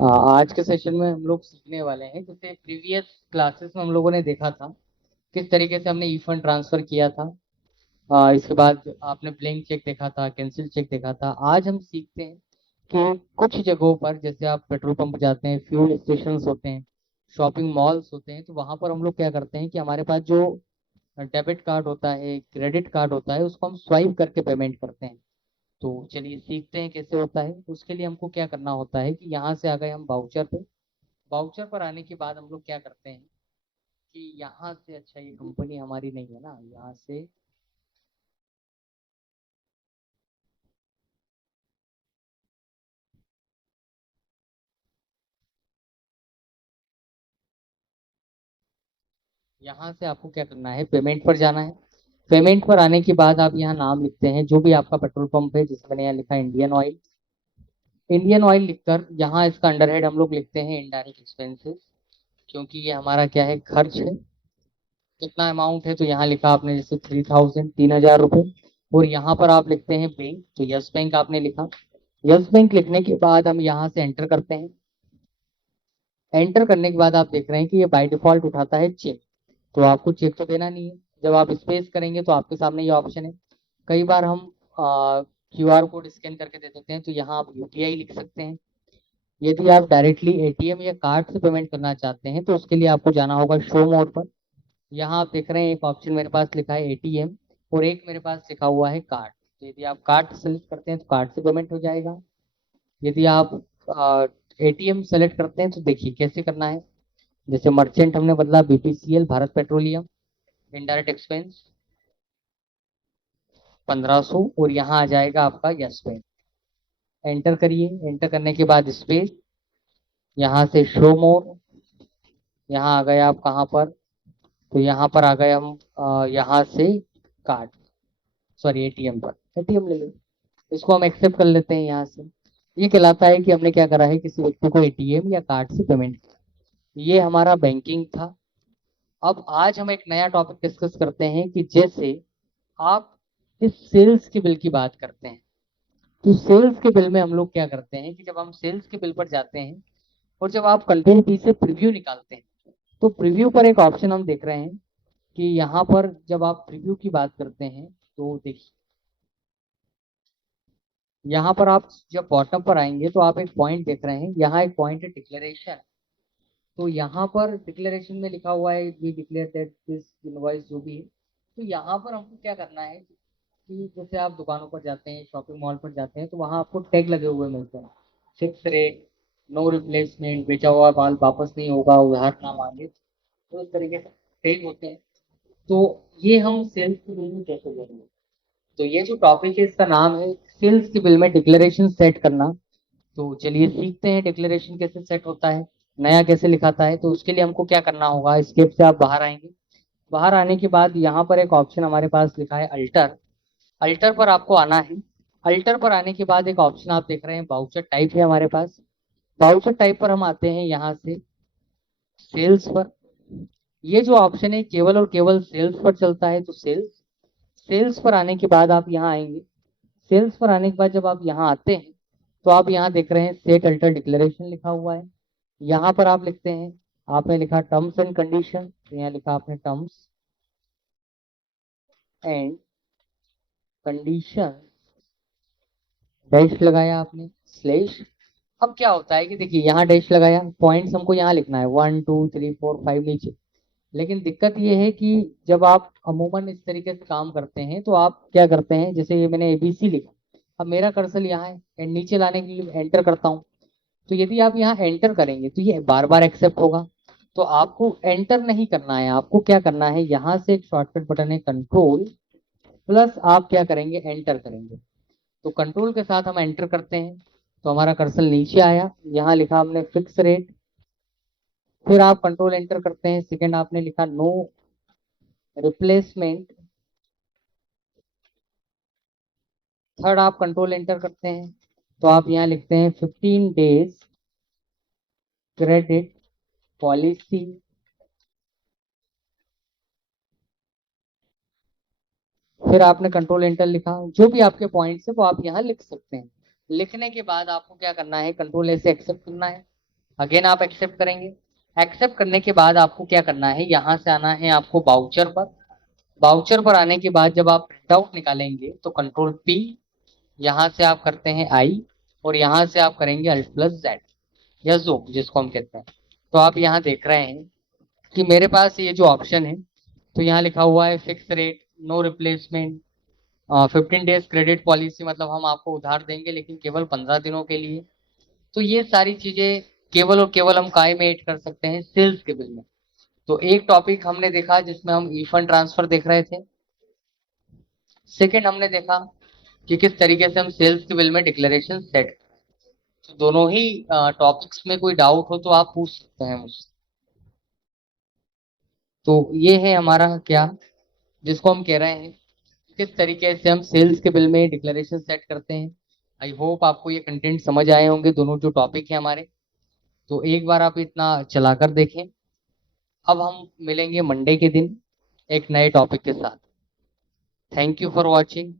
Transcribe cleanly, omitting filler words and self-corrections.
आज के सेशन में हम लोग सीखने वाले हैं, जैसे प्रीवियस क्लासेस में हम लोगों ने देखा था किस तरीके से हमने ई फंड ट्रांसफर किया था। इसके बाद आपने ब्लैंक चेक देखा था, कैंसिल चेक देखा था। आज हम सीखते हैं कि कुछ जगहों पर, जैसे आप पेट्रोल पंप जाते हैं, फ्यूल स्टेशन होते हैं, शॉपिंग मॉल्स होते हैं, तो वहां पर हम लोग क्या करते हैं कि हमारे पास जो डेबिट कार्ड होता है, क्रेडिट कार्ड होता है, उसको हम स्वाइप करके पेमेंट करते हैं। तो चलिए सीखते हैं कैसे होता है। उसके लिए हमको क्या करना होता है कि यहाँ से आ गए हम वाउचर पे। वाउचर पर आने के बाद हम लोग क्या करते हैं कि यहाँ से, अच्छा ये कंपनी हमारी नहीं है ना, यहाँ से यहाँ से आपको क्या करना है, पेमेंट पर जाना है। पेमेंट पर आने के बाद आप यहाँ नाम लिखते हैं जो भी आपका पेट्रोल पंप है, जिसमें मैंने यहाँ लिखा इंडियन ऑयल। इंडियन ऑयल लिखकर यहाँ इसका अंडर हेड हम लोग लिखते हैं इनडायरेक्ट एक्सपेंसेस, क्योंकि ये हमारा क्या है, खर्च है। कितना अमाउंट है, तो यहाँ लिखा आपने जैसे 3000, 3000 रुपये। और यहाँ पर आप लिखते हैं बैंक, तो यस बैंक आपने लिखा। यस बैंक लिखने के बाद हम यहाँ से एंटर करते हैं। एंटर करने के बाद आप देख रहे हैं कि ये बाय डिफॉल्ट उठाता है चेक। तो आपको चेक तो देना नहीं है। जब आप स्पेस करेंगे तो आपके सामने ये ऑप्शन है। कई बार हम क्यूआर कोड स्कैन करके दे देते हैं, तो यहाँ आप यूपीआई लिख सकते हैं। यदि आप डायरेक्टली एटीएम या कार्ड से पेमेंट करना चाहते हैं, तो उसके लिए आपको जाना होगा शो मोड पर। यहाँ आप देख रहे हैं एक ऑप्शन मेरे पास लिखा है एटीएम, और एक मेरे पास लिखा हुआ है कार्ड। तो यदि आप कार्ड सेलेक्ट करते हैं तो कार्ड से पेमेंट हो जाएगा। यदि आप एटीएम सेलेक्ट करते हैं तो देखिए कैसे करना है। जैसे मर्चेंट हमने बदला BPCL, Bharat petroleum, indirect expense 1500, और यहाँ आ जाएगा आपका यस बैंक। एंटर करिए। एंटर करने के बाद स्पेस, यहाँ से शो मोर, यहाँ आ गए आप कहाँ पर, तो यहाँ पर आ गए हम यहाँ से कार्ड, सॉरी एटीएम पर। एटीएम ले लो, इसको हम एक्सेप्ट कर लेते हैं यहाँ से। ये कहलाता है कि हमने क्या करा है, किसी व्यक्ति को एटीएम या कार्ड से पेमेंट किया। ये हमारा बैंकिंग था। अब आज हम एक नया टॉपिक डिस्कस करते हैं कि जैसे आप इस सेल्स के बिल की बात करते हैं, तो सेल्स के बिल में हम लोग क्या करते हैं कि जब हम सेल्स के बिल पर जाते हैं और जब आप कंट्रोल पी से प्रीव्यू निकालते हैं, तो प्रीव्यू पर एक ऑप्शन हम देख रहे हैं कि यहाँ पर जब आप प्रीव्यू की बात करते हैं, तो देखिए यहाँ पर आप जब बॉटम पर आएंगे तो आप एक पॉइंट देख रहे हैं, यहाँ एक पॉइंट है डिक्लेरेशन। तो यहाँ पर डिक्लेरेशन में लिखा हुआ है we declare that this invoice, जो भी है। तो यहाँ पर हमको क्या करना है कि जैसे आप दुकानों पर जाते हैं, शॉपिंग मॉल पर जाते हैं, तो वहाँ आपको टैग लगे हुए मिलते हैं। फिक्स रेट, नो रिप्लेसमेंट, बेचा हुआ माल वापस नहीं होगा, उधार ना मांगे, तो इस तरीके से टैग होते हैं। तो ये हम सेल्स के बिल में कैसे करेंगे। तो ये जो टॉपिक है इसका नाम है सेल्स के बिल में डिक्लेरेशन सेट करना। तो चलिए सीखते हैं डिक्लेरेशन कैसे सेट होता है, नया कैसे लिखाता है। तो उसके लिए हमको क्या करना होगा, स्केप से आप बाहर आएंगे। बाहर आने के बाद यहाँ पर एक ऑप्शन हमारे पास लिखा है अल्टर। अल्टर पर आपको आना है। अल्टर पर आने के बाद एक ऑप्शन आप देख रहे हैं बाउचर टाइप है हमारे पास। बाउचर टाइप पर हम आते हैं यहाँ से सेल्स पर। ये जो ऑप्शन है केवल और केवल सेल्स पर चलता है, तो सेल्स। सेल्स पर आने के बाद आप यहाँ आएंगे। सेल्स पर आने के बाद जब आप यहाँ आते हैं, तो आप यहाँ देख रहे हैं सेट अल्टर डिक्लेरेशन लिखा हुआ है। यहाँ पर आप लिखते हैं, आपने लिखा टर्म्स एंड कंडीशन, तो यहाँ लिखा आपने टर्म्स एंड कंडीशन, डैश लगाया आपने, स्लेश। अब क्या होता है कि देखिए यहाँ डैश लगाया, पॉइंट्स हमको यहाँ लिखना है 1 2 3 4 5 नीचे। लेकिन दिक्कत ये है कि जब आप अमूमन इस तरीके से काम करते हैं, तो आप क्या करते हैं, जैसे ये मैंने एबीसी लिखा, अब मेरा कर्सर यहाँ है एंड नीचे लाने के लिए एंटर करता हूँ। तो यदि आप यहाँ एंटर करेंगे तो ये बार बार एक्सेप्ट होगा। तो आपको एंटर नहीं करना है, आपको क्या करना है, यहाँ से एक शॉर्टकट बटन है कंट्रोल प्लस, आप क्या करेंगे, एंटर करेंगे। तो कंट्रोल के साथ हम एंटर करते हैं, तो हमारा कर्सर नीचे आया, यहाँ लिखा हमने फिक्स रेट। फिर आप कंट्रोल एंटर करते हैं, सेकंड आपने लिखा नो रिप्लेसमेंट। थर्ड आप कंट्रोल एंटर करते हैं, तो आप यहाँ लिखते हैं 15 डेज क्रेडिट पॉलिसी। फिर आपने कंट्रोल एंटर लिखा, जो भी आपके पॉइंट्स है वो आप यहाँ लिख सकते हैं। लिखने के बाद आपको क्या करना है, कंट्रोल ऐसे एक्सेप्ट करना है। अगेन आप एक्सेप्ट करेंगे। एक्सेप्ट करने के बाद आपको क्या करना है, यहाँ से आना है आपको बाउचर पर। बाउचर पर आने के बाद जब आप प्रिंट आउट निकालेंगे तो कंट्रोल पी, यहाँ से आप करते हैं आई, और यहाँ से आप करेंगे अल्ट प्लस जेड या ज़ूम जिसको हम कहते हैं। तो आप यहाँ देख रहे हैं कि मेरे पास ये जो ऑप्शन है, तो यहाँ लिखा हुआ है fix rate, no replacement, 15 days credit policy, मतलब हम आपको उधार देंगे लेकिन केवल 15 दिनों के लिए। तो ये सारी चीजें केवल और केवल हम काय में ऐड कर सकते हैं, सेल्स के बिल में। तो एक टॉपिक हमने देखा जिसमें हम ई फंड ट्रांसफर देख रहे थे। सेकंड हमने देखा कि किस तरीके से हम सेल्स के बिल में डिक्लेरेशन सेट। तो दोनों ही टॉपिक्स में कोई डाउट हो तो आप पूछ सकते हैं मुझसे। तो ये है हमारा क्या, जिसको हम कह रहे हैं किस तरीके से हम सेल्स के बिल में डिक्लेरेशन सेट करते हैं। आई होप आपको ये कंटेंट समझ आए होंगे, दोनों जो टॉपिक है हमारे। तो एक बार आप इतना चलाकर देखें। अब हम मिलेंगे मंडे के दिन एक नए टॉपिक के साथ। Thank you for watching.